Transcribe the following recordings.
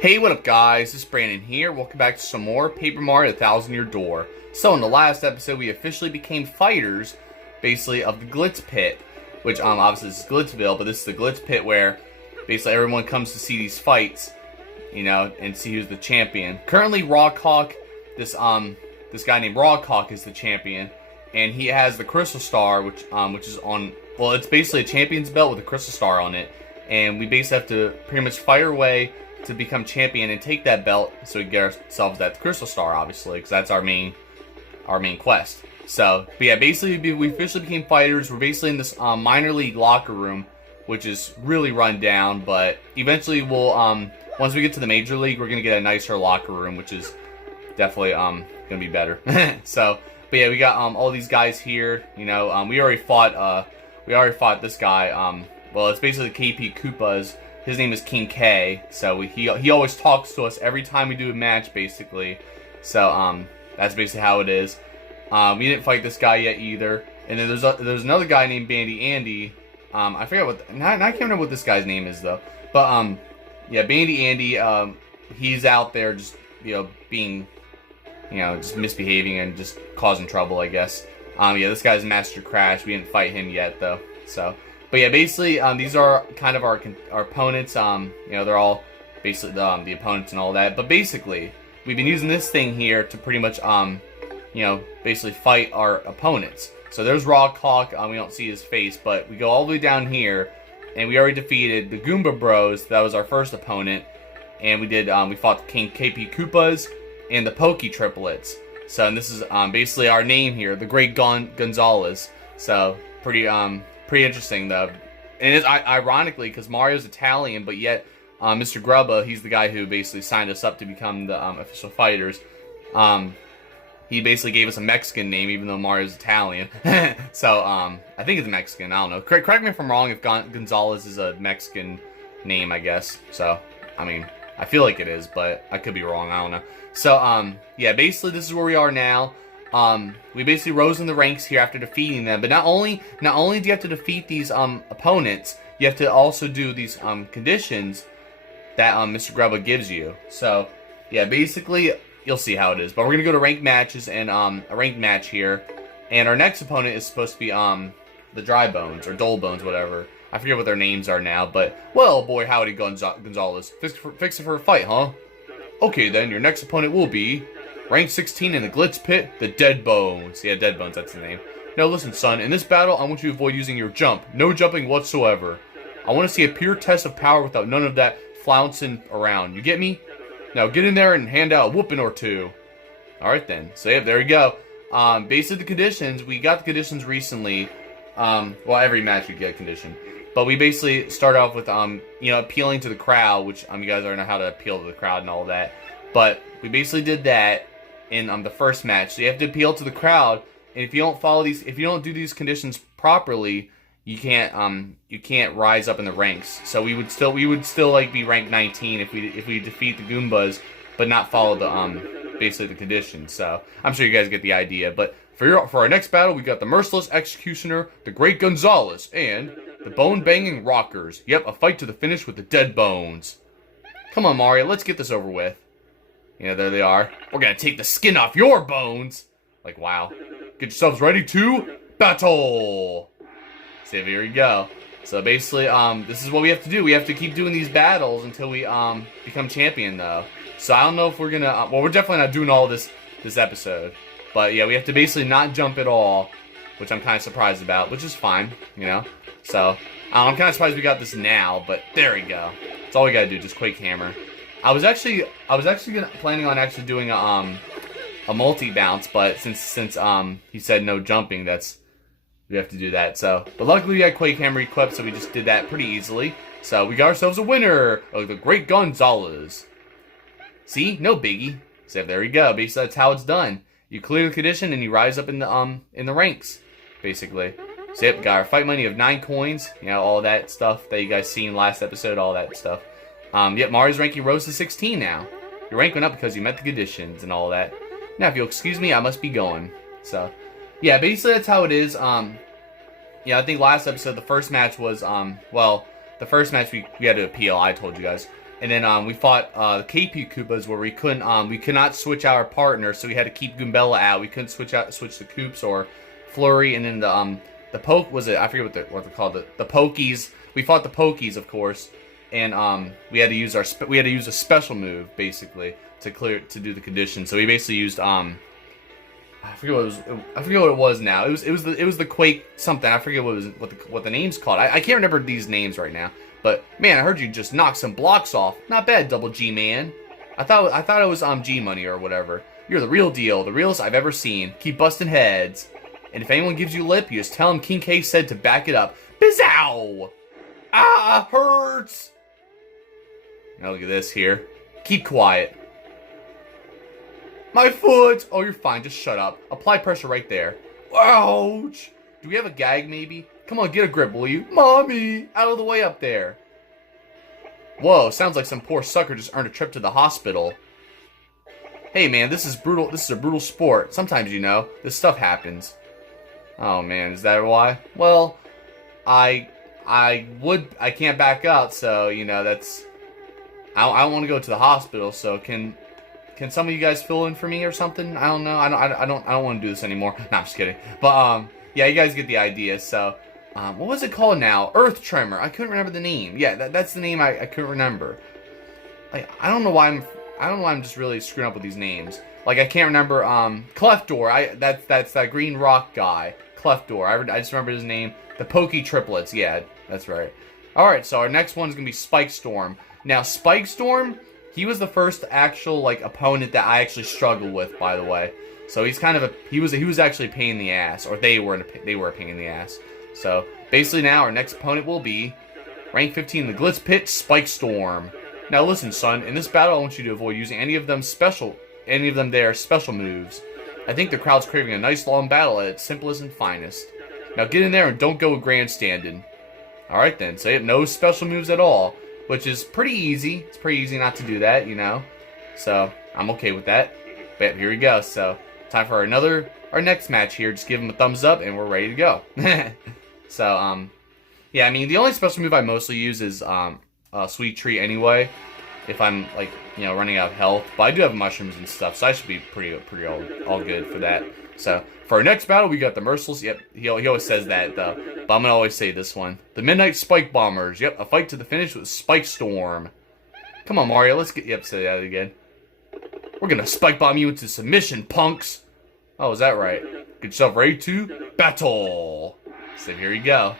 Hey, what up guys, this is Brandon here. Welcome back to some more Paper Mario Year Door. So in the last episode we officially became fighters, basically, of the Glitz Pit. Which obviously this is Glitzville, but this is the Glitz Pit where basically everyone comes to see these fights, you know, and see who's the champion. Currently Rawkhawk, this guy named Rawkhawk is the champion, and he has the Crystal Star, which is on, well, it's basically a champion's belt with a Crystal Star on it, and we basically have to pretty much fight our way to become champion and take that belt so we get ourselves that Crystal Star, obviously, because that's our main quest. So, but yeah, basically we officially became fighters. We're basically in this minor league locker room, which is really run down, but eventually we'll, once we get to the major league, we're going to get a nicer locker room, which is definitely going to be better. So, but yeah, we got all these guys here, you know, we already fought this guy, well, it's basically KP Koopas. His name is King K, so he always talks to us every time we do a match, basically. So that's basically how it is. We didn't fight this guy yet either. And then there's another guy named Bandy Andy. I forget what I can't remember what this guy's name is though. But yeah, Bandy Andy. He's out there just being just misbehaving and just causing trouble, I guess. Yeah, this guy's Master Crash. We didn't fight him yet though. So. But yeah, basically, these are kind of our opponents. They're all basically the opponents and all that. But basically, we've been using this thing here to pretty much, basically fight our opponents. So there's Rawkhawk. We don't see his face, but we go all the way down here, and we already defeated the Goomba Bros. That was our first opponent, and we fought the King KP Koopas and the Pokey Triplets. So, and this is basically our name here, the Great Gonzalez. So pretty interesting though, and it's ironically because Mario's Italian, but yet Mr. Grubba, he's the guy who basically signed us up to become the official fighters. He basically gave us a Mexican name, even though Mario's Italian. So I think it's Mexican. I don't know. Correct me if I'm wrong. If Gonzalez is a Mexican name, I guess. So I mean, I feel like it is, but I could be wrong. I don't know. So yeah, basically this is where we are now. We basically rose in the ranks here after defeating them, but not only do you have to defeat these opponents, you have to also do these conditions that Mr. Grubba gives you. So yeah, basically you'll see how it is. But we're gonna go to ranked matches and a ranked match here, and our next opponent is supposed to be the Dry Bones or Dole Bones, whatever. I forget what their names are now, but well, boy, howdy, Gonzalez, fixing for a fight, huh? Okay, then your next opponent will be Rank 16 in the Glitz Pit, the Dead Bones. Yeah, Dead Bones, that's the name. Now listen, son, in this battle, I want you to avoid using your jump. No jumping whatsoever. I want to see a pure test of power without none of that flouncing around. You get me? Now get in there and hand out a whooping or two. Alright then. So yeah, there you go. Basically the conditions, we got the conditions recently. Well, every match we get a condition. But we basically start off with, appealing to the crowd, which you guys already know how to appeal to the crowd and all that. But we basically did that in the first match. So you have to appeal to the crowd, and if you don't do these conditions properly, you can't rise up in the ranks. So we would still like be ranked 19 if we defeat the Goombas, but not follow the basically the conditions. So I'm sure you guys get the idea. But for our next battle, we got the Merciless Executioner, the Great Gonzalez, and the Bone Banging Rockers. Yep, a fight to the finish with the Dead Bones. Come on, Mario, let's get this over with. Yeah, there they are. We're gonna take the skin off your bones. Like, wow. Get yourselves ready to battle. So here we go. So basically, this is what we have to do. We have to keep doing these battles until we become champion, though. So I don't know if we're gonna. Well, we're definitely not doing all this episode. But yeah, we have to basically not jump at all, which I'm kind of surprised about, which is fine, you know. So I'm kind of surprised we got this now, but there we go. That's all we gotta do. Just Quake Hammer. I was actually planning on actually doing a multi bounce, but since he said no jumping, we have to do that. So, but luckily we had Quake Hammer equipped, so we just did that pretty easily. So we got ourselves a winner of the Great Gonzalez. See, no biggie. So there we go. Basically, that's how it's done. You clear the condition and you rise up in the ranks, basically. So yep, got our fight money of 9 coins. You know, all that stuff that you guys seen last episode, all that stuff. Yep, Mario's ranking rose to 16 now. Your rank went up because you met the conditions and all that. Now, if you'll excuse me, I must be going. So, yeah, basically that's how it is. Yeah, I think last episode, the first match was, well, the first match we had to appeal, I told you guys. And then we fought the KP Koopas where we could not switch our partner, so we had to keep Goombella out. We couldn't switch the Koops or Flurry, and then the poke was it? I forget what they're called. The Pokies. We fought the Pokies, of course, and we had to use a special move basically to do the condition. So we basically used I forget what it was now. It was the Quake something. I forget what the name's called. I can't remember these names right now. But man, I heard you just knock some blocks off. Not bad, Double G man. I thought it was G Money or whatever. You're the real deal, the realest I've ever seen. Keep busting heads. And if anyone gives you lip, you just tell them King K said to back it up. Bizow! Ah, hurts! Now look at this here. Keep quiet. My foot! Oh, you're fine. Just shut up. Apply pressure right there. Ouch! Do we have a gag, maybe? Come on, get a grip, will you? Mommy! Out of the way up there. Whoa, sounds like some poor sucker just earned a trip to the hospital. Hey, man, this is brutal. This is a brutal sport. Sometimes, you know, this stuff happens. Oh, man, is that why? Well, I can't back out, so, you know, that's... I don't want to go to the hospital, so can some of you guys fill in for me or something? I don't know. I don't want to do this anymore. No, I'm just kidding. But yeah, you guys get the idea. So, what was it called now? Earth Tremor. I couldn't remember the name. Yeah, that's the name I couldn't remember. Like, I don't know why I'm just really screwing up with these names. Like, I can't remember Clefdor. That's that green rock guy. Clefdor. I just remember his name. The Pokey Triplets. Yeah, that's right. All right, so our next one's gonna be Spike Storm. Now, Spike Storm, he was the first actual like opponent that I actually struggled with, by the way. So he's kind of he was actually a pain in the ass, or they were a pain in the ass. So basically now our next opponent will be rank 15 in the Glitz Pit, Spike Storm. Now listen, son, in this battle I want you to avoid using any of their special moves. I think the crowd's craving a nice long battle at its simplest and finest. Now get in there and don't go grandstanding. Alright then, so no special moves at all. Which is pretty easy. It's pretty easy not to do that, you know. So, I'm okay with that. But here we go. So, time for our next match here. Just give them a thumbs up and we're ready to go. So, yeah, I mean, the only special move I mostly use is Sweet Treat anyway. If I'm, like, you know, running out of health. But I do have mushrooms and stuff, so I should be pretty all good for that. So, for our next battle, we got the Merciless. Yep, he always says that, though. But I'm going to always say this one. The Midnight Spike Bombers. Yep, a fight to the finish with Spike Storm. Come on, Mario. Let's get... Yep, say that again. We're going to Spike Bomb you into submission, punks. Oh, is that right? Get yourself ready to battle. So, here you go.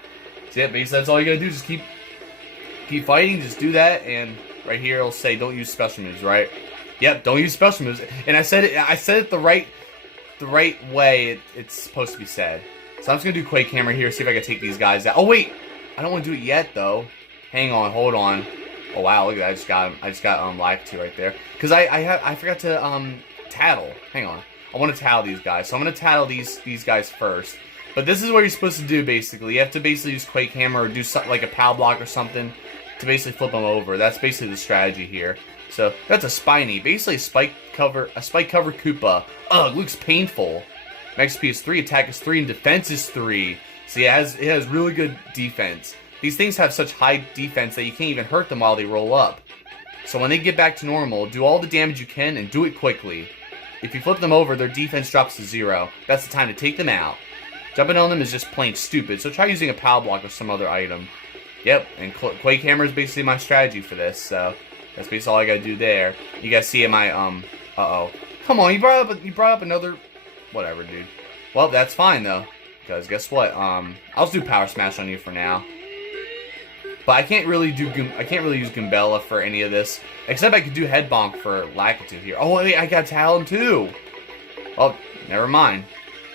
So, yeah, basically, that's all you got to do. Just keep fighting. Just do that. And right here, it'll say, don't use special moves, right? Yep, don't use special moves. And I said it the right way it's supposed to be said. So I'm just gonna do Quake Hammer here, see if I can take these guys out. Oh wait, I don't want to do it yet though. Hang on, hold on. Oh wow, look at that! I just got Lakitu right there. Cause I forgot to tattle. Hang on, I want to tattle these guys. So I'm gonna tattle these guys first. But this is what you're supposed to do basically. You have to basically use Quake Hammer or do something like a POW block or something to basically flip them over. That's basically the strategy here. So that's a Spiny, basically a spike cover Koopa. Ugh, looks painful. Max SP is 3, attack is 3, and defense is 3. So yeah, it has really good defense. These things have such high defense that you can't even hurt them while they roll up. So when they get back to normal, do all the damage you can and do it quickly. If you flip them over, their defense drops to 0. That's the time to take them out. Jumping on them is just plain stupid, so try using a POW block or some other item. Yep, and Quake Hammer is basically my strategy for this, so that's basically all I gotta do there. You guys see my, uh-oh. Come on, you brought up another... Whatever, dude. Well, that's fine, though. Because guess what? I'll just do Power Smash on you for now. But I can't really use Goombella for any of this. Except I could do Head Bonk for Lakitu here. Oh, wait, I got Talon, too! Oh, never mind.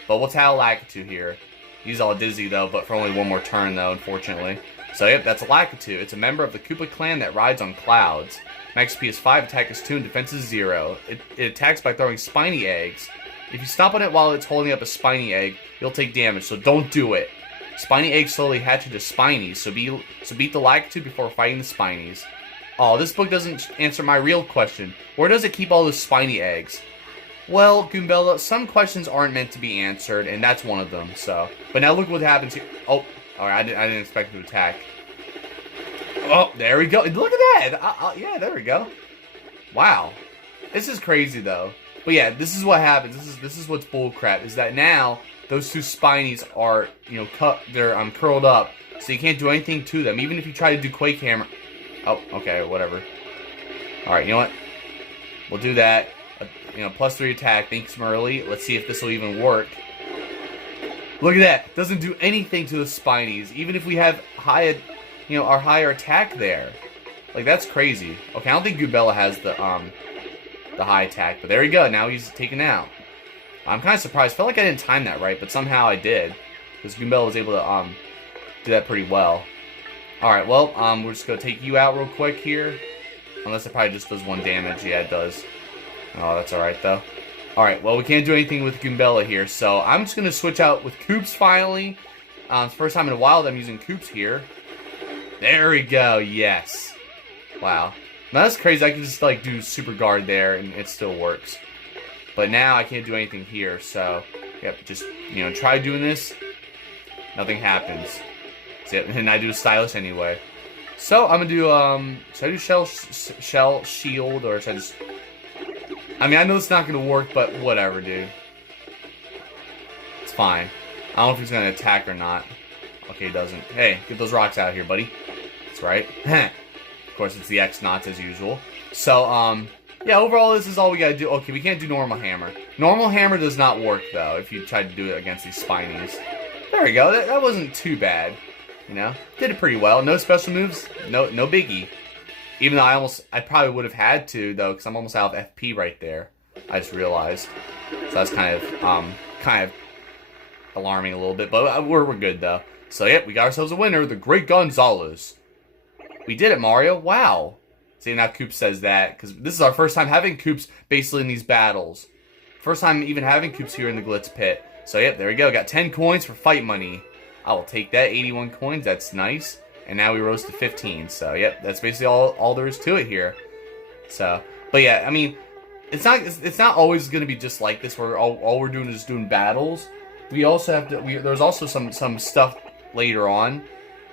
But we'll Talon Lakitu here. He's all dizzy, though, but for only one more turn, though, unfortunately. So, yep, that's a Lakitu. It's a member of the Koopa clan that rides on clouds. Max SP is 5, attack is 2, and defense is 0. It attacks by throwing spiny eggs. If you stomp on it while it's holding up a spiny egg, you'll take damage, so don't do it. Spiny eggs slowly hatch into Spinies, so beat the Lakitu before fighting the Spinies. Oh, this book doesn't answer my real question. Where does it keep all those spiny eggs? Well, Goombella, some questions aren't meant to be answered, and that's one of them, so. But now look what happens here. Oh, alright, I didn't expect it to attack. Oh, there we go. Look at that. Yeah, there we go. Wow. This is crazy, though. But yeah, this is what happens. This is what's bullcrap. Is that now those two Spinies are, you know, they're curled up, so you can't do anything to them. Even if you try to do Quake Hammer. Oh, okay, whatever. All right, you know what? We'll do that. You know, +3 attack. Thanks, Merly. Let's see if this will even work. Look at that. Doesn't do anything to the Spinies, even if we have high, you know, our higher attack there. Like, that's crazy. Okay, I don't think Goobella has the high attack, but there we go. Now he's taken out. I'm kind of surprised. Felt like I didn't time that right, but somehow I did, because Goobella was able to do that pretty well. All right, well, we're just gonna take you out real quick here, unless it probably just does 1 damage. Yeah, it does. Oh, that's all right though. All right, well, we can't do anything with Goobella here, so I'm just gonna switch out with Koops finally. It's the first time in a while that I'm using Koops here. There we go. Yes. Wow. Now that's crazy. I can just like do Super Guard there and it still works. But now I can't do anything here, so yep, just, you know, try doing this. Nothing happens. And I do Stylish anyway. So I'm gonna do should I do Shell Shield, or should I just, I mean, I know it's not gonna work, but whatever, dude. It's fine. I don't know if he's gonna attack or not. Okay, he doesn't. Hey, get those rocks out of here, buddy. That's right. Of course, it's the X-Knots as usual. So, yeah, overall, this is all we gotta do. Okay, we can't do Normal Hammer. Normal Hammer does not work, though, if you tried to do it against these Spinies. There we go. That wasn't too bad. You know? Did it pretty well. No special moves. No biggie. Even though I probably would have had to, though, because I'm almost out of FP right there. I just realized. So that's kind of alarming a little bit, but we're good, though. So, yep, we got ourselves a winner, the Great Gonzalez. We did it, Mario. Wow. See, now Koops says that, because this is our first time having Koops basically in these battles. First time even having Koops here in the Glitz Pit. So, yep, there we go. Got 10 coins for fight money. I will take that. 81 coins. That's nice. And now we rose to 15. So, yep, that's basically all there is to it here. So, but yeah, I mean, it's not always going to be just like this where all we're doing is doing battles. We also have to, there's also some stuff later on.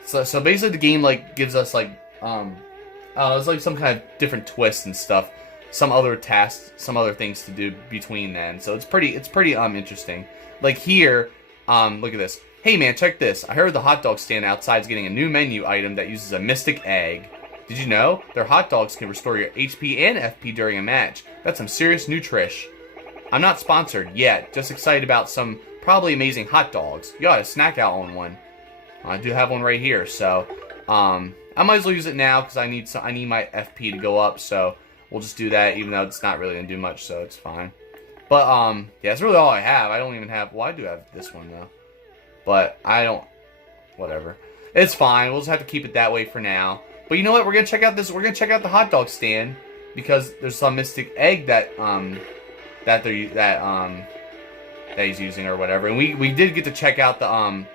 So basically the game, like, gives us, like, it's like some kind of different twists and stuff. Some other tasks, some other things to do between then. So it's pretty interesting. Like here, look at this. Hey man, check this. I heard the hot dog stand outside is getting a new menu item that uses a mystic egg. Did you know? Their hot dogs can restore your HP and FP during a match. That's some serious nutrish. I'm not sponsored yet, just excited about some probably amazing hot dogs. You ought to snack out on one. I do have one right here, so I might as well use it now because I need my FP to go up, so we'll just do that, even though it's not really gonna do much, so it's fine. But yeah, that's really all I have. I don't even have, well, I do have this one though, but I don't, whatever. It's fine. We'll just have to keep it that way for now. But you know what? We're gonna check out the hot dog stand because there's some mystic egg that he's using or whatever, and we did get to check out the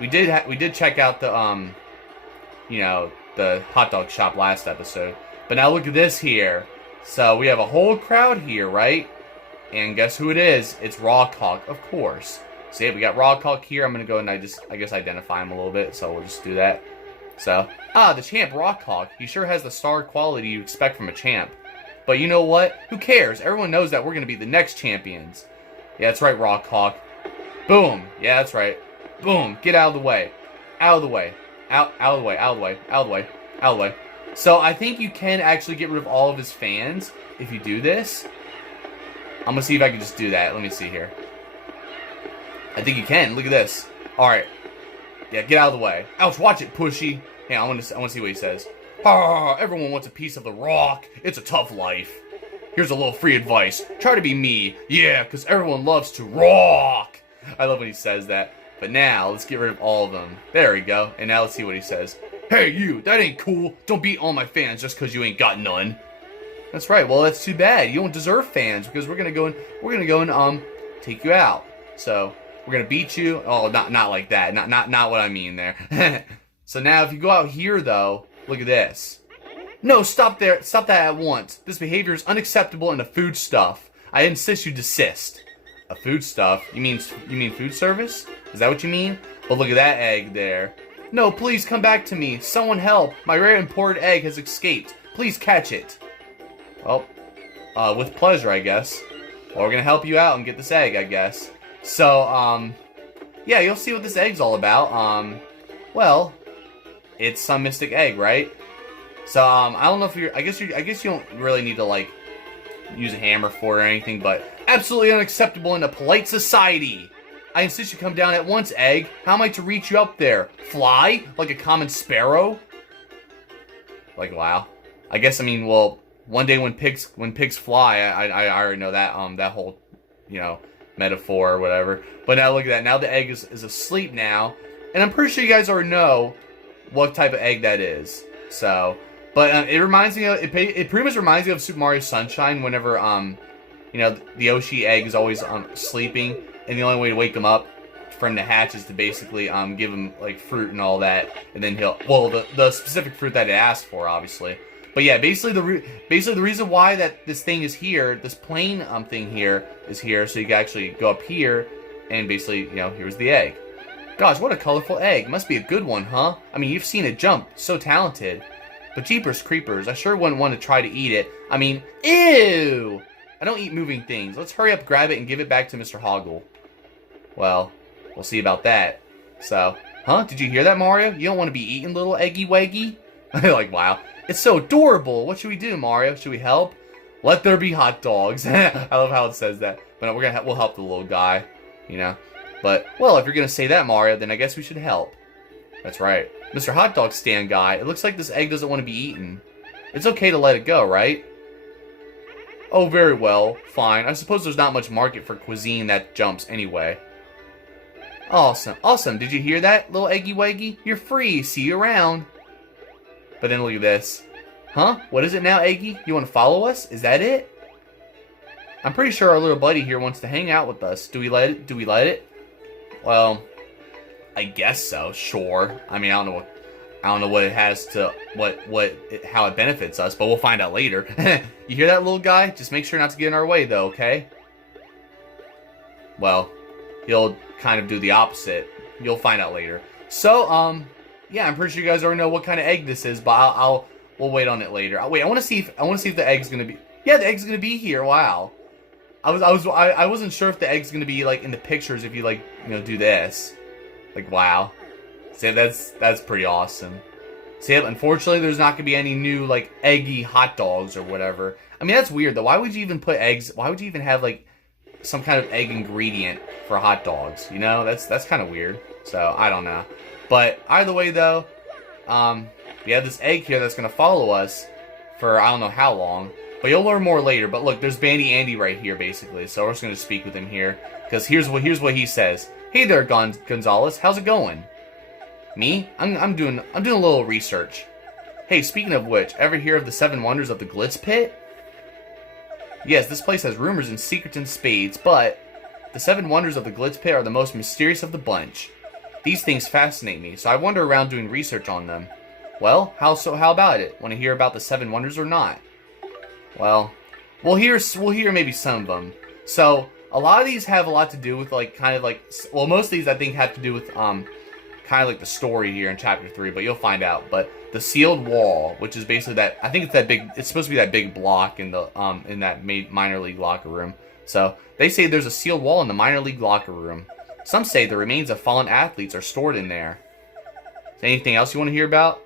we did check out the you know, the hot dog shop last episode. But now look at this here. So we have a whole crowd here, right? And guess who it is? It's Rawkhawk, of course. So yeah, we got Rawkhawk here. I'm gonna go and I guess identify him a little bit. So we'll just do that. So the champ Rawkhawk. He sure has the star quality you expect from a champ. But you know what? Who cares? Everyone knows that we're gonna be the next champions. Yeah, that's right, Rawkhawk. Boom. Yeah, that's right. Boom. Get out of the way. Out of the way. Out of the way. Out of the way. Out of the way. Out of the way. So I think you can actually get rid of all of his fans if you do this. I'm gonna see if I can just do that. Let me see here. I think you can. Look at this. All right. Yeah, get out of the way. Ouch! Watch it, pushy. Yeah, I want to see what he says. Everyone wants a piece of the rock. It's a tough life. Here's a little free advice. Try to be me. Yeah, because everyone loves to rock. I love when he says that. But now, let's get rid of all of them. There we go. And now let's see what he says. Hey, you, that ain't cool. Don't beat all my fans just because you ain't got none. That's right. Well, that's too bad. You don't deserve fans because we're gonna go and take you out. So we're gonna beat you. Oh, not like that. Not what I mean there. So now, if you go out here though, look at this. No, stop there. Stop that at once. This behavior is unacceptable and a food stuff. I insist you desist. A food stuff? You mean food service? Is that what you mean? Well, look at that egg there. No, please come back to me. Someone help. My rare imported egg has escaped. Please catch it. Well, with pleasure, I guess. Well, we're gonna help you out and get this egg, I guess. So, yeah, you'll see what this egg's all about. Well, it's some mystic egg, right? So, I don't know if I guess you don't really need to, like, use a hammer for it or anything, but absolutely unacceptable in a polite society. I insist you come down at once, egg. How am I to reach you up there? Fly? Like a common sparrow? Like, wow. I guess, I mean, well, one day when pigs fly, I already know that, that whole, you know, metaphor or whatever. But now look at that. Now the egg is asleep now. And I'm pretty sure you guys already know what type of egg that is. So, but it reminds me of, it pretty much reminds me of Super Mario Sunshine whenever, you know, the Yoshi egg is always sleeping. And the only way to wake him up for him to hatch is to basically give him, like, fruit and all that. And then he'll, well, the specific fruit that it asked for, obviously. But yeah, basically the reason why that this thing is here, this plane thing here is here, so you can actually go up here and basically, you know, here's the egg. Gosh, what a colorful egg. Must be a good one, huh? I mean, you've seen it jump. So talented. But jeepers creepers, I sure wouldn't want to try to eat it. I mean, ew! I don't eat moving things. Let's hurry up, grab it, and give it back to Mr. Hoggle. Well, we'll see about that. So, huh? Did you hear that, Mario? You don't want to be eating, little eggy waggy? Like, wow. It's so adorable. What should we do, Mario? Should we help? Let there be hot dogs. I love how it says that. But no, we'll help the little guy, you know. But, well, if you're going to say that, Mario, then I guess we should help. That's right. Mr. Hot Dog Stand Guy, it looks like this egg doesn't want to be eaten. It's okay to let it go, right? Oh, very well. Fine. I suppose there's not much market for cuisine that jumps anyway. Awesome. Awesome. Did you hear that, little eggy waggy? You're free. See you around. But then look at this. Huh? What is it now, Eggy? You want to follow us? Is that it? I'm pretty sure our little buddy here wants to hang out with us. Do we let it? Do we let it? Well, I guess so. Sure. I mean, I don't know what it has to how it benefits us, but we'll find out later. You hear that, little guy? Just make sure not to get in our way, though. Okay? Well, he'll kind of do the opposite. You'll find out later. So, yeah, I'm pretty sure you guys already know what kind of egg this is, but we'll wait on it later. Wait, I want to see if the egg's gonna be. Yeah, the egg's gonna be here. Wow. I wasn't sure if the egg's gonna be like in the pictures if you like, you know, do this. Like, wow. See, that's pretty awesome. See, unfortunately, there's not gonna be any new like eggy hot dogs or whatever. I mean, that's weird though. Why would you even put eggs? Why would you even have like some kind of egg ingredient for hot dogs? You know, that's kind of weird. So I don't know. But either way, though, we have this egg here that's going to follow us for I don't know how long. But you'll learn more later. But look, there's Bandy Andy right here, basically. So we're just going to speak with him here. Because here's what he says. Hey there, Gonzalez. How's it going? Me? I'm doing a little research. Hey, speaking of which, ever hear of the 7 wonders of the Glitz Pit? Yes, this place has rumors and secrets and spades, but the 7 wonders of the Glitz Pit are the most mysterious of the bunch. These things fascinate me, so I wander around doing research on them. Well, how about it? Want to hear about the 7 wonders or not? Well, we'll hear maybe some of them. So, a lot of these have a lot to do with like well, most of these I think have to do with kind of like the story here in chapter 3, but you'll find out. But the sealed wall, which is basically that, I think it's supposed to be that big block in the in that minor league locker room. So, they say there's a sealed wall in the minor league locker room. Some say the remains of fallen athletes are stored in there. Is there anything else you want to hear about?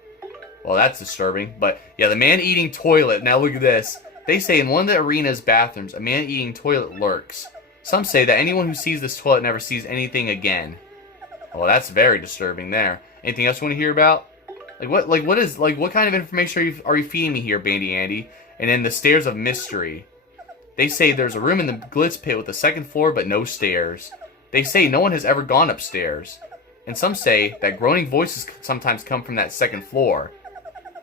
Well, that's disturbing. But, yeah, the man-eating toilet. Now, look at this. They say in one of the arena's bathrooms, a man-eating toilet lurks. Some say that anyone who sees this toilet never sees anything again. Well, that's very disturbing there. Anything else you want to hear about? What kind of information are you feeding me here, Bandy Andy? And then the stairs of mystery. They say there's a room in the Glitz Pit with a 2nd floor, but no stairs. They say no one has ever gone upstairs. And some say that groaning voices sometimes come from that 2nd floor.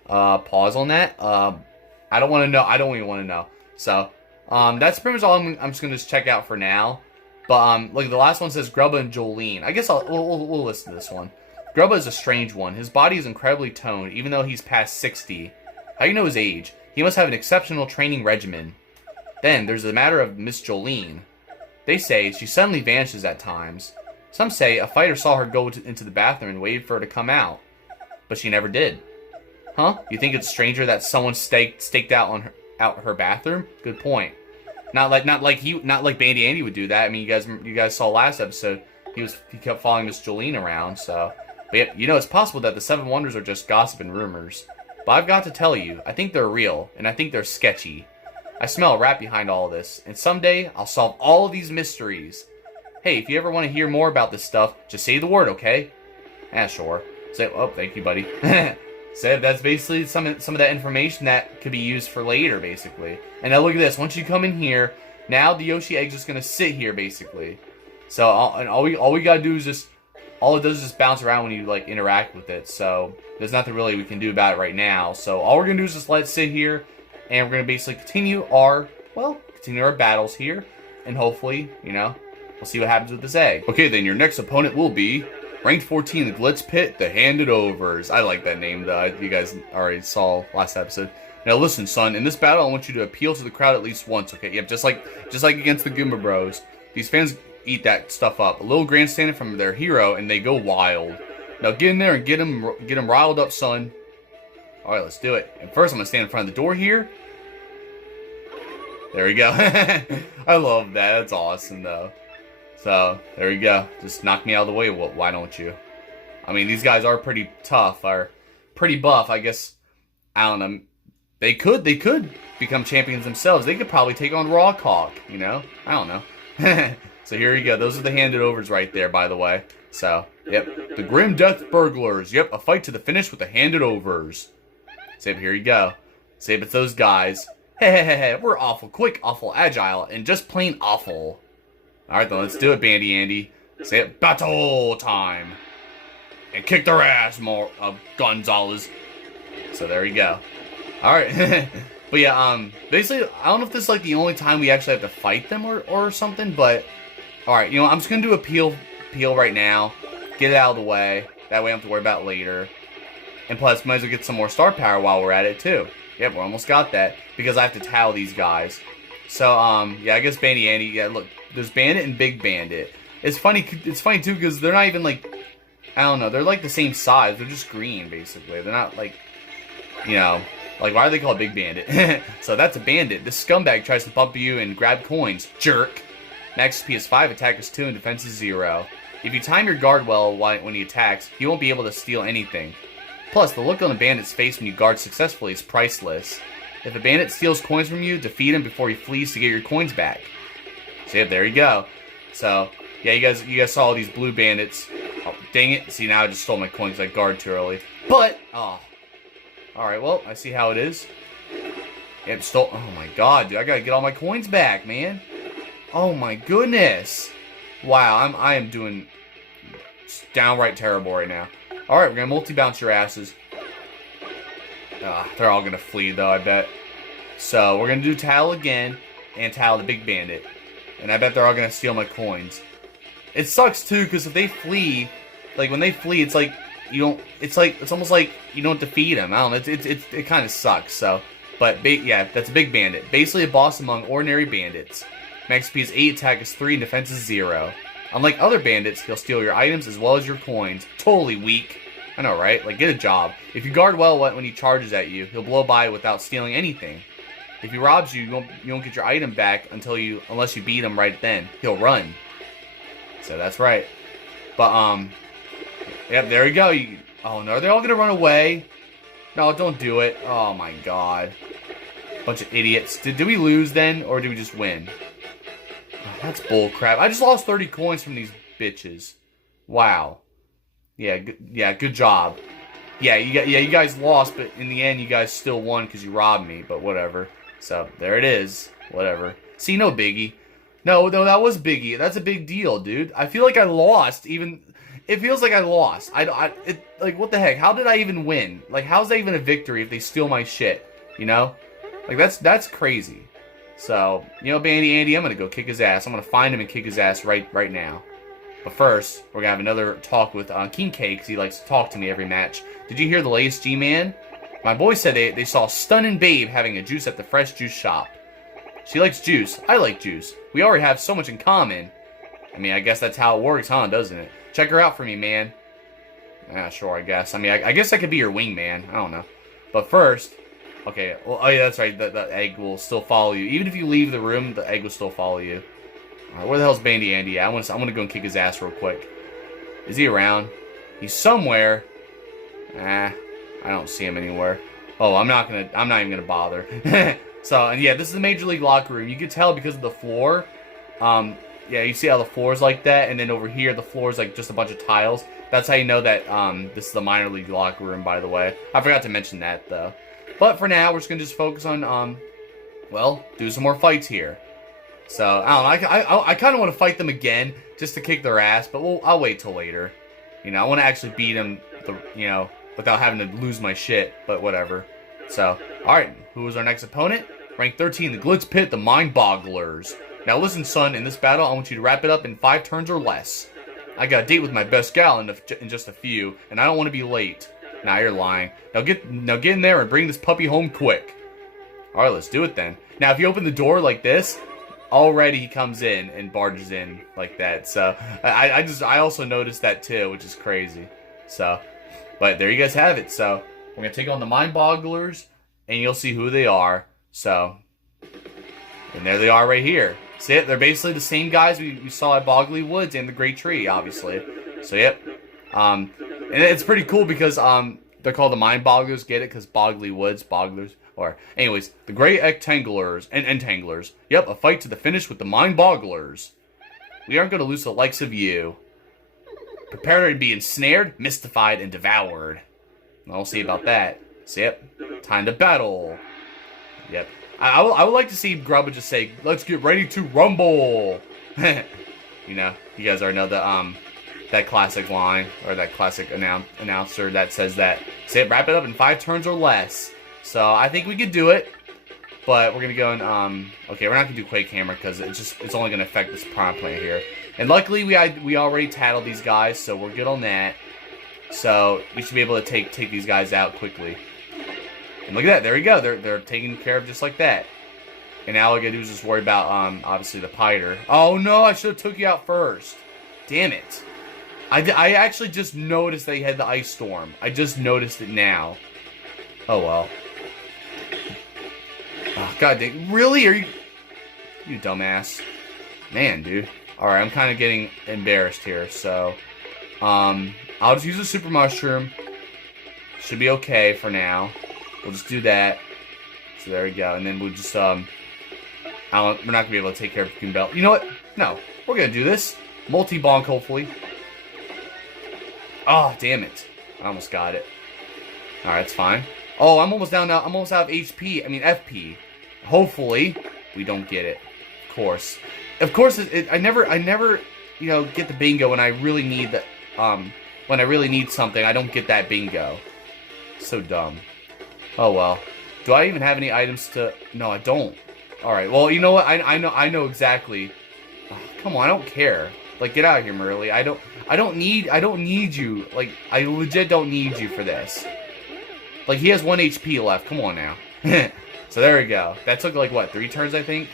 Pause on that. I don't want to know. I don't even want to know. So, that's pretty much all I'm just going to check out for now. But, look, the last one says Grubba and Jolene. I guess we'll listen to this one. Grubba is a strange one. His body is incredibly toned, even though he's past 60. How do you know his age? He must have an exceptional training regimen. Then, there's the matter of Miss Jolene. They say she suddenly vanishes at times. Some say a fighter saw her go into the bathroom and waited for her to come out. but she never did. Huh? You think it's stranger that someone staked out on her bathroom? Good point. Not like Bandy Andy would do that. I mean, you guys saw last episode. He kept following Miss Jolene around. So, but yeah, you know, it's possible that the Seven Wonders are just gossip and rumors. But I've got to tell you, I think they're real, and I think they're sketchy. I smell a rat behind all this, and someday I'll solve all of these mysteries. Hey, if you ever want to hear more about this stuff, just say the word, okay? Sure. Say, oh, thank you, buddy. So that's basically some of that information that could be used for later, basically. And now look at this. Once you come in here, now the Yoshi egg's just gonna sit here, basically. So all we gotta do is just, all it does is just bounce around when you like interact with it. So there's nothing really we can do about it right now. So all we're gonna do is just let it sit here, and we're gonna basically continue our battles here, and hopefully, you know, we'll see what happens with this egg. Okay, then your next opponent will be Ranked 14, the Glitz Pit, the Handed Overs. I like that name, though. You guys already saw last episode. Now listen, son. In this battle, I want you to appeal to the crowd at least once, okay? Yep, just like against the Goomba Bros. These fans eat that stuff up. A little grandstanding from their hero, and they go wild. Now get in there and get them riled up, son. All right, let's do it. And first, I'm gonna stand in front of the door here. There we go. I love that. That's awesome, though. So, there you go. Just knock me out of the way, why don't you? I mean, these guys are pretty tough, or pretty buff, I guess. I don't know. They could become champions themselves. They could probably take on Rawkhawk, you know? I don't know. So here you go. Those are the Handed Overs right there, by the way. So, yep. The Grim Death Burglars. Yep, a fight to the finish with the Handed Overs. So, here you go. See if it's those guys. Hey, we're awful quick, awful agile, and just plain awful. Alright then, let's do it, Bandy Andy. Say it, battle time! And kick their ass, more Gonzalez. So there you go. Alright. But yeah, basically, I don't know if this is like the only time we actually have to fight them or something, but alright, you know, I'm just gonna do a peel right now. Get it out of the way. That way I don't have to worry about it later. And plus, might as well get some more star power while we're at it too. Yep, we almost got that. Because I have to towel these guys. So, yeah, I guess Bandy Andy, yeah, look. There's Bandit and Big Bandit. It's funny too, because they're not even, like, I don't know, they're, like, the same size. They're just green, basically. They're not, like, you know, like, why are they called Big Bandit? So that's a bandit. This scumbag tries to bump you and grab coins. Jerk. Max SP is 5, attack is 2, and defense is 0. If you time your guard well when he attacks, he won't be able to steal anything. Plus, the look on the bandit's face when you guard successfully is priceless. If a bandit steals coins from you, defeat him before he flees to get your coins back. So yeah, there you go. So yeah, you guys saw all these blue bandits. Oh, dang it! See, now I just stole my coins. I guarded too early. But all right. Well, I see how it is. Yep, stole. Oh my god, dude! I gotta get all my coins back, man. Oh my goodness! Wow, I am doing downright terrible right now. All right, we're gonna multi-bounce your asses. They're all gonna flee though, I bet. So we're gonna do Towel again and Towel the Big Bandit. And I bet they're all gonna steal my coins. It sucks too, because if they flee, like when they flee, it's like you don't. It's almost like you don't defeat them. I don't know. It kind of sucks. So, but yeah, that's a Big Bandit. Basically a boss among ordinary bandits. Max SP is 8, attack is 3, and defense is 0. Unlike other bandits, he'll steal your items as well as your coins. Totally weak. I know, right? Like, get a job. If you guard well when he charges at you, he'll blow by without stealing anything. If he robs you, you won't get your item back unless you beat him right then. He'll run. So that's right. But yep, there we go. Oh no, are they all gonna run away? No, don't do it. Oh my god, bunch of idiots. Did we lose then, or did we just win? Oh, that's bull crap. I just lost 30 coins from these bitches. Wow. Yeah, good job. Yeah, you guys lost, but in the end, you guys still won because you robbed me. But whatever. So, there it is. Whatever. See, no biggie. No, that was biggie. That's a big deal, dude. I feel like I lost, even... It feels like I lost. Like, what the heck? How did I even win? Like, how's that even a victory if they steal my shit? You know? Like, that's crazy. So, you know, Bandy Andy, I'm gonna go kick his ass. I'm gonna find him and kick his ass right now. But first, we're gonna have another talk with King K, because he likes to talk to me every match. Did you hear the latest G-Man? My boys said they saw Stunning Babe having a juice at the fresh juice shop. She likes juice. I like juice. We already have so much in common. I mean, I guess that's how it works, huh? Doesn't it? Check her out for me, man. Yeah, sure, I guess. I mean, I guess I could be your wingman. I don't know. But first, okay. Well, oh yeah, that's right. The egg will still follow you. Even if you leave the room, the egg will still follow you. All right, where the hell's Bandy Andy at? I'm gonna go and kick his ass real quick. Is he around? He's somewhere. I don't see him anywhere. Oh, I'm not even gonna bother. So, and yeah, this is the Major League locker room. You can tell because of the floor. Yeah, you see how the floor is like that, and then over here the floor is like just a bunch of tiles. That's how you know that this is the minor league locker room, by the way. I forgot to mention that, though. But for now, we're just going to just focus on, well, do some more fights here. So, I don't know, I kind of want to fight them again, just to kick their ass, but I'll wait till later. You know, I want to actually beat them, without having to lose my shit, but whatever. So, alright, who is our next opponent? Rank 13, the Glitz Pit, the Mind-Bogglers. Now listen, son, in this battle, I want you to wrap it up in 5 turns or less. I got a date with my best gal in just a few, and I don't want to be late. Nah, you're lying. Now get in there and bring this puppy home quick. Alright, let's do it then. Now, if you open the door like this, already he comes in and barges in like that. So, I also noticed that too, which is crazy. So, but there you guys have it. So, we're going to take on the Mind-Bogglers, and you'll see who they are. So, and there they are right here. See it? They're basically the same guys we saw at Boggly Woods and the Great Tree, obviously. So, yep. And it's pretty cool because they're called the Mind-Bogglers. Get it? Because Boggly Woods, Bogglers. Or, anyways, the Great Entanglers and Entanglers. Yep, a fight to the finish with the Mind-Bogglers. We aren't going to lose the likes of you. Prepare to be ensnared, mystified, and devoured. I'll see about that. So, yep, time to battle. Yep. I would like to see Grubba just say, "Let's get ready to rumble." You know, you guys already know the that classic line or that classic announcer that says that. Say it, wrap it up in 5 turns or less. So I think we could do it, but we're gonna go and okay, we're not gonna do Quake Hammer because it's only gonna affect this prime player here. And luckily we already tattled these guys, so we're good on that. So we should be able to take these guys out quickly. And look at that, there we go. They're taken care of just like that. And now all I gotta do is just worry about obviously the Piter. Oh no, I should have took you out first. Damn it. I actually just noticed that he had the Ice Storm. I just noticed it now. Oh well. Oh, God dang, really? Are you dumbass? Man, dude. Alright, I'm kind of getting embarrassed here, so I'll just use a Super Mushroom. Should be okay for now. We'll just do that. So there we go. And then we'll just, we're not going to be able to take care of Cocoon Bell. You know what? No. We're going to do this. Multi-bonk, hopefully. Oh, damn it. I almost got it. Alright, it's fine. Oh, I'm almost down now. I'm almost out of HP. I mean, FP. Hopefully, we don't get it. Of course. Of course, I never, you know, get the bingo when I really need the, when I really need something. I don't get that bingo. So dumb. Oh well. Do I even have any items to? No, I don't. All right. Well, you know what? I know exactly. Oh, come on, I don't care. Like, get out of here, Merly. I don't need you. Like, I legit don't need you for this. Like, he has 1 HP left. Come on now. So there we go. That took like what, 3 turns, I think.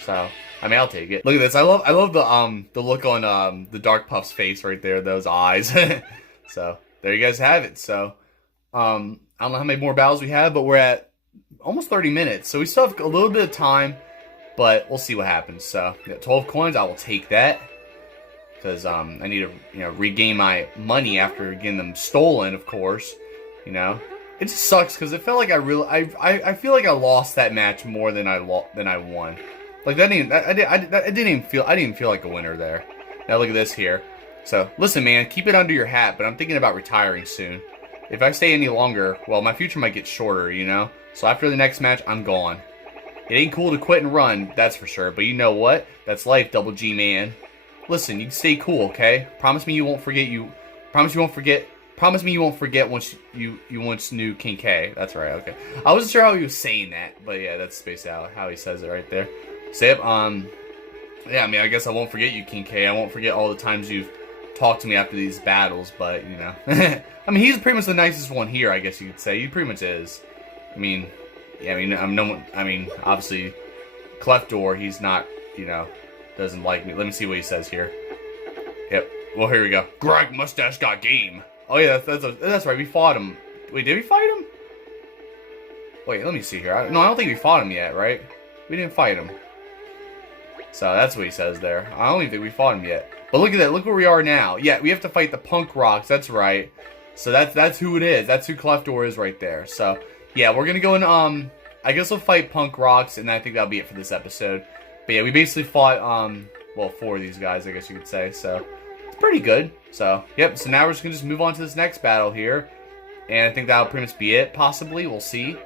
So I mean, I'll take it. Look at this. I love the look on the Dark Puff's face right there. Those eyes. So there you guys have it. So I don't know how many more battles we have, but we're at almost 30 minutes. So we still have a little bit of time, but we'll see what happens. So, yeah, 12 coins, I will take that. Because I need to, you know, regain my money after getting them stolen, of course. You know, it just sucks because it felt like I feel like I lost that match more than I won. Like I didn't even feel like a winner there. Now look at this here. So listen, man, keep it under your hat. But I'm thinking about retiring soon. If I stay any longer, well, my future might get shorter, you know? So after the next match, I'm gone. It ain't cool to quit and run, that's for sure. But you know what? That's life, Double G man. Listen, you stay cool, okay? Promise me you won't forget Promise me you won't forget once you once knew King K. That's right, okay. I wasn't sure how he was saying that, but yeah, that's spaced out how he says it right there. So, yeah, I mean, I guess I won't forget you, King K. I won't forget all the times you've talked to me after these battles, but, you know. I mean, he's pretty much the nicest one here, I guess you could say. He pretty much is. I mean, yeah, I mean, obviously, Clefdor, he's not, you know, doesn't like me. Let me see what he says here. Yep. Well, here we go. Greg Mustache got game. Oh yeah, that's right. We fought him. Wait, did we fight him? Wait, let me see here. No, I don't think we fought him yet, right? We didn't fight him. So that's what he says there. I don't even think we fought him yet. But look at that. Look where we are now. Yeah, we have to fight the Punk Rocks. That's right. So that's who it is. That's who Clefdor is right there. So yeah, we're gonna go and I guess we'll fight Punk Rocks, and I think that'll be it for this episode. But yeah, we basically fought well, 4 of these guys, I guess you could say. So it's pretty good. So yep. So now we're just gonna move on to this next battle here, and I think that'll pretty much be it. Possibly, we'll see.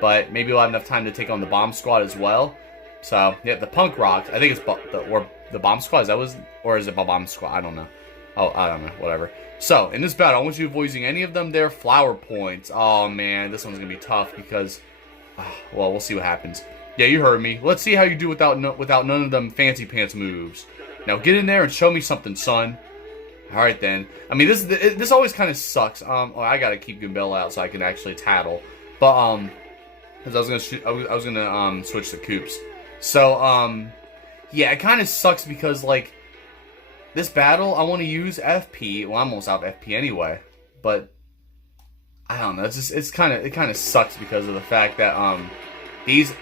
But maybe we'll have enough time to take on the Bomb Squad as well. So yeah, the Punk Rocks. I think it's the Bomb Squad. Or is it the Bomb Squad? I don't know. Oh, I don't know. Whatever. So in this battle, I want you to avoid using any of them their flower points. Oh man, this one's gonna be tough because, well, we'll see what happens. Yeah, you heard me. Let's see how you do without none of them fancy pants moves. Now get in there and show me something, son. All right then. I mean, this always kind of sucks. Oh, I gotta keep Goombella out so I can actually tattle. But because I was gonna switch to Coops. So yeah, it kind of sucks because like this battle I want to use FP. Well, I'm almost out of FP anyway. But I don't know. It kind of sucks because of the fact that these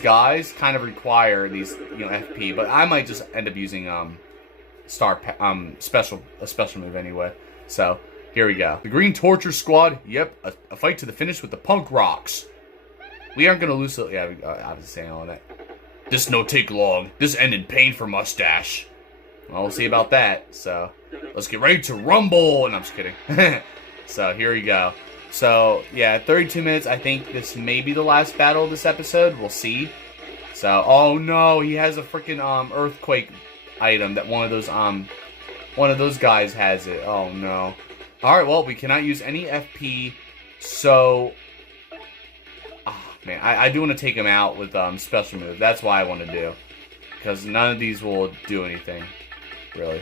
guys kind of require these FP. But I might just end up using a special move anyway. So here we go. The Green Torture Squad. Yep, a fight to the finish with the Punk Rocks. We aren't gonna lose. Yeah, I was saying all that. This no take long. This end in pain for Mustache. Well, we'll see about that. So let's get ready to rumble. And I'm just kidding. So here we go. So yeah, 32 minutes. I think this may be the last battle of this episode. We'll see. So oh no, he has a freaking earthquake item that one of those guys has it. Oh no. All right, well we cannot use any FP. So. Man, I do want to take him out with special move. That's why I want to do, because none of these will do anything, really.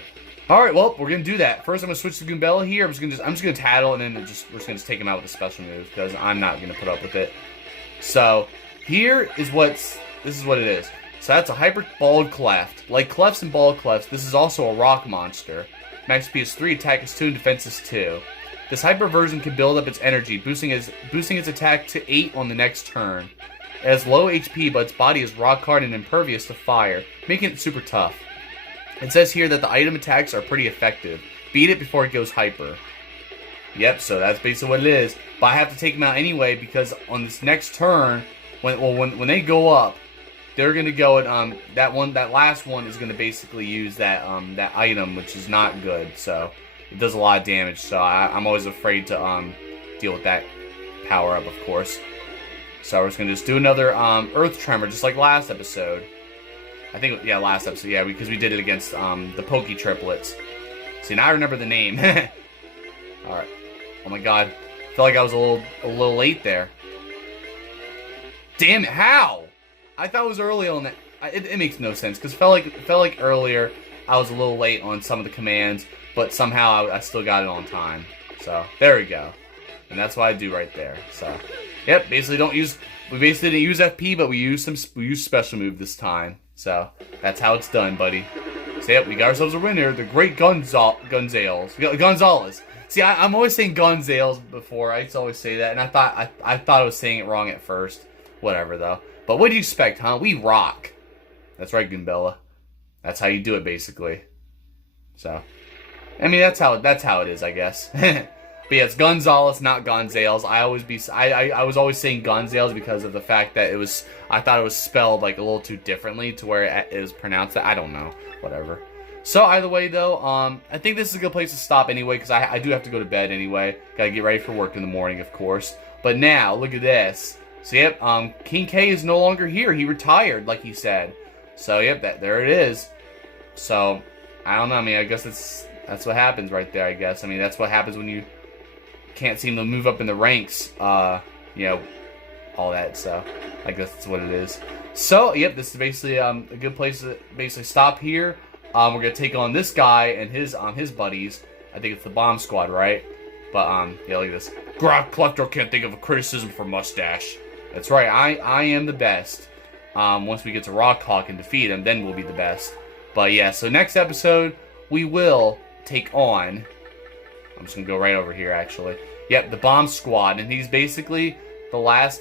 All right, well we're gonna do that. First, I'm gonna switch to Goombella here. I'm just gonna tattle, and then we're just gonna take him out with a special move because I'm not gonna put up with it. So here is this is what it is. So that's a hyper bald cleft. Like clefts and bald clefts, this is also a rock monster. Max SP is 3, attack is 2, and defense is 2. This hyper version can build up its energy, boosting its attack to 8 on the next turn. It has low HP, but its body is rock hard and impervious to fire, making it super tough. It says here that the item attacks are pretty effective. Beat it before it goes hyper. Yep, so that's basically what it is. But I have to take them out anyway because on this next turn, when they go up, they're gonna go and that last one is gonna basically use that item, which is not good. So. It does a lot of damage, so I'm always afraid to deal with that power up, of course. So we're just gonna do another Earth Tremor, just like last episode. I think, yeah, last episode, yeah, because we did it against the Pokey Triplets. See, now I remember the name. All right. Oh my God, I feel like I was a little late there. Damn it! How? I thought it was early on that. It makes no sense because it felt like earlier I was a little late on some of the commands. But somehow I still got it on time. So there we go, and that's what I do right there. So, yep. We basically didn't use FP, but we used special move this time. So that's how it's done, buddy. So yep, we got ourselves a winner, the Great Gonzales. See, I'm always saying Gonzales before. I used to always say that, and I thought I was saying it wrong at first. Whatever though. But what do you expect, huh? We rock. That's right, Goombella. That's how you do it, basically. So. I mean, that's how it is, I guess. But yeah, it's Gonzales, not Gonzales. I was always saying Gonzales because of the fact that I thought it was spelled like a little too differently to where it is pronounced. I don't know, whatever. So either way though, I think this is a good place to stop anyway because I do have to go to bed anyway. Gotta get ready for work in the morning, of course. But now look at this. So yep, King K is no longer here. He retired, like he said. So yep, there it is. So I don't know. I mean, I guess that's what happens right there, I guess. I mean, that's what happens when you can't seem to move up in the ranks, you know, all that. So I guess that's what it is. So, yep, this is basically a good place to basically stop here. We're going to take on this guy and his buddies. I think it's the Bomb Squad, right? But, yeah, look at this. Grok Clefdor can't think of a criticism for Mustache. That's right, I am the best. Once we get to Rockhawk and defeat him, then we'll be the best. But, yeah, so next episode, we will take on... I'm just gonna go right over here actually. Yep, the Bomb Squad, and he's basically the last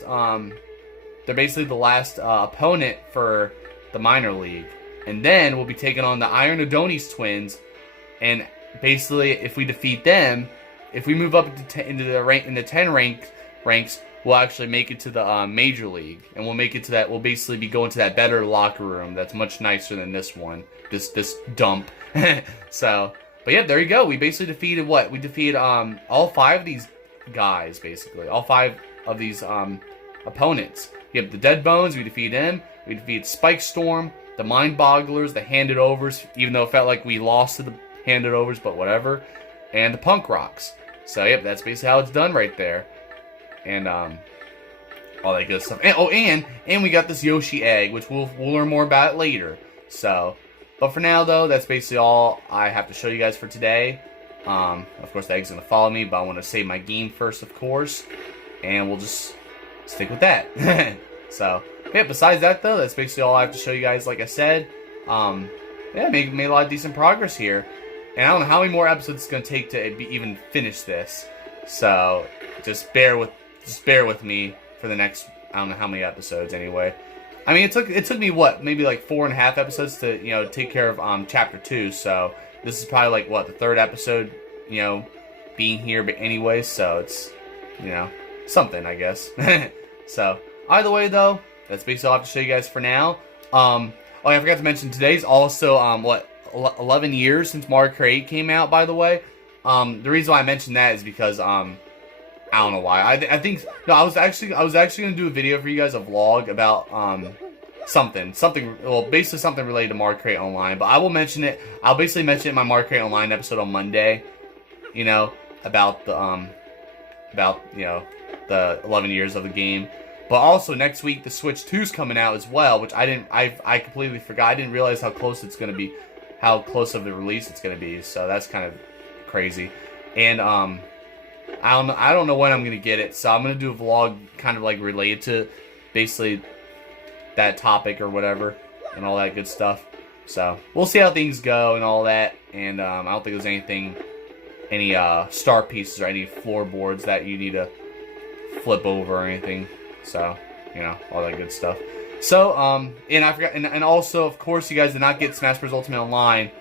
they're basically the last opponent for the minor league. And then we'll be taking on the Iron Adonis twins, and basically if we defeat them, if we move up into the 10 ranks, we'll actually make it to the major league, and we'll make it to that. We'll basically be going to that better locker room that's much nicer than this one, this dump. So, but yeah, there you go. We basically defeated what? We defeated all 5 of these guys, basically all 5 of these opponents. Yep, the Dead Bones, we defeated them. We defeated Spike Storm, the Mind-Bogglers, the Handed Overs, even though it felt like we lost to the Handed Overs, but whatever, and the Punk Rocks. So yep, that's basically how it's done right there. And all that good stuff. And and we got this Yoshi egg, which we'll learn more about it later. So, but for now though, that's basically all I have to show you guys for today. Of course, the egg's gonna follow me, but I want to save my game first, of course, and we'll just stick with that. So, yeah. Besides that though, that's basically all I have to show you guys. Like I said, yeah, made a lot of decent progress here, and I don't know how many more episodes it's gonna take to even finish this. So, just bear with me for the next, I don't know how many episodes anyway. I mean, it took me what, maybe like 4.5 episodes to, take care of chapter 2. So this is probably like what, the 3rd episode, being here, but anyway, so it's, something, I guess. So either way though, that's basically all I have to show you guys for now. Oh, I forgot to mention, today's also 11 years since Mario Kart 8 came out, by the way. The reason why I mentioned that is because I don't know why. I think no. I was actually gonna do a video for you guys, a vlog about something. Well, basically something related to Mario Kart Online. But I will mention it. I'll basically mention it in my Mario Kart Online episode on Monday. About the the 11 years of the game. But also next week the Switch 2's coming out as well, which I completely forgot. I didn't realize how close it's gonna be, how close of the release it's gonna be. So that's kind of crazy. And I don't know when I'm gonna get it, so I'm gonna do a vlog kind of like related to basically that topic or whatever and all that good stuff. So we'll see how things go and all that. And I don't think there's any star pieces or any floorboards that you need to flip over or anything. So all that good stuff. So and I forgot, and also of course you guys did not get Smash Bros. Ultimate Online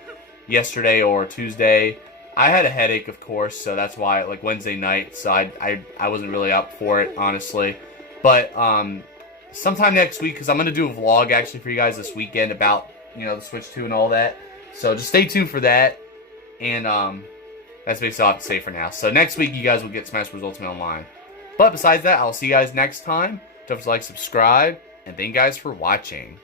yesterday or Tuesday. I had a headache, of course, so that's why, like, Wednesday night, so I wasn't really up for it, honestly. But, sometime next week, because I'm going to do a vlog, actually, for you guys this weekend about, the Switch 2 and all that. So, just stay tuned for that, and, that's basically all I have to say for now. So, next week, you guys will get Smash Bros. Ultimate Online. But, besides that, I'll see you guys next time. Don't forget to like, subscribe, and thank you guys for watching.